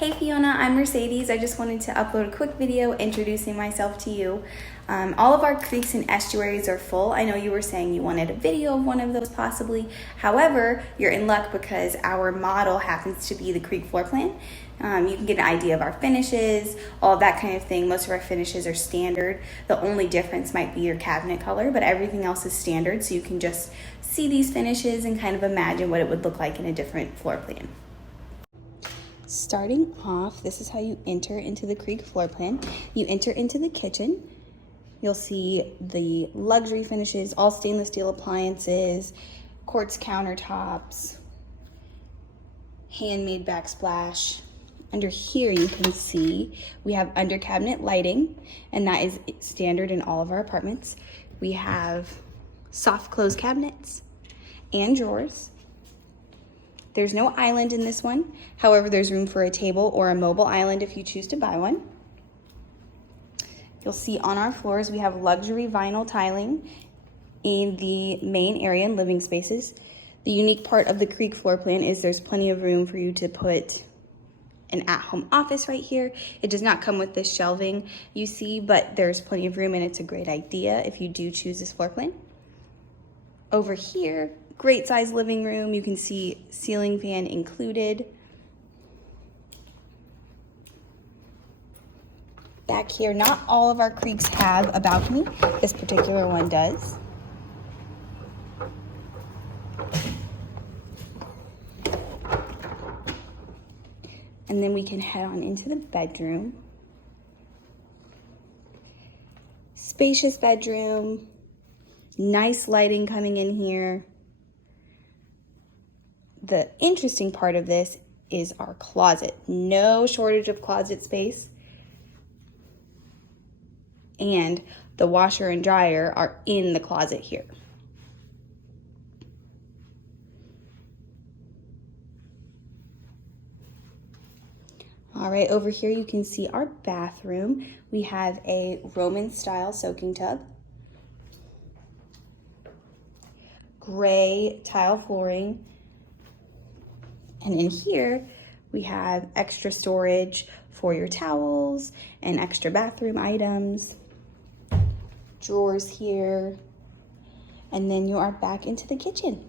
Hey Fiona, I'm Mercedes. I just wanted to upload a quick video introducing myself to you. All of our creeks and estuaries are full. I know you were saying you wanted a video of one of those possibly. However, you're in luck because our model happens to be the creek floor plan. You can get an idea of our finishes, all that kind of thing. Most of our finishes are standard. The only difference might be your cabinet color, but everything else is standard, so you can just see these finishes and kind of imagine what it would look like in a different floor plan. Starting off, this is how you enter into the creek floor plan. You enter into the kitchen. You'll see the luxury finishes, all stainless steel appliances, quartz countertops, handmade backsplash. Under here you can see we have under cabinet lighting, and that is standard in all of our apartments. We have soft close cabinets and drawers. There's no island in this one. However, there's room for a table or a mobile island if you choose to buy one. You'll see on our floors we have luxury vinyl tiling in the main area and living spaces. The unique part of the creek floor plan is there's plenty of room for you to put an at-home office right here. It does not come with this shelving you see, but there's plenty of room and it's a great idea if you do choose this floor plan. Over here, great size living room. You can see ceiling fan included. Back here, not all of our creeks have a balcony. This particular one does. And then we can head on into the bedroom. Spacious bedroom. Nice lighting coming in here. The interesting part of this is our closet. No shortage of closet space. And the washer and dryer are in the closet here. All right, over here you can see our bathroom. We have a Roman style soaking tub. Gray tile flooring. And in here, we have extra storage for your towels and extra bathroom items. Drawers here. And then you are back into the kitchen.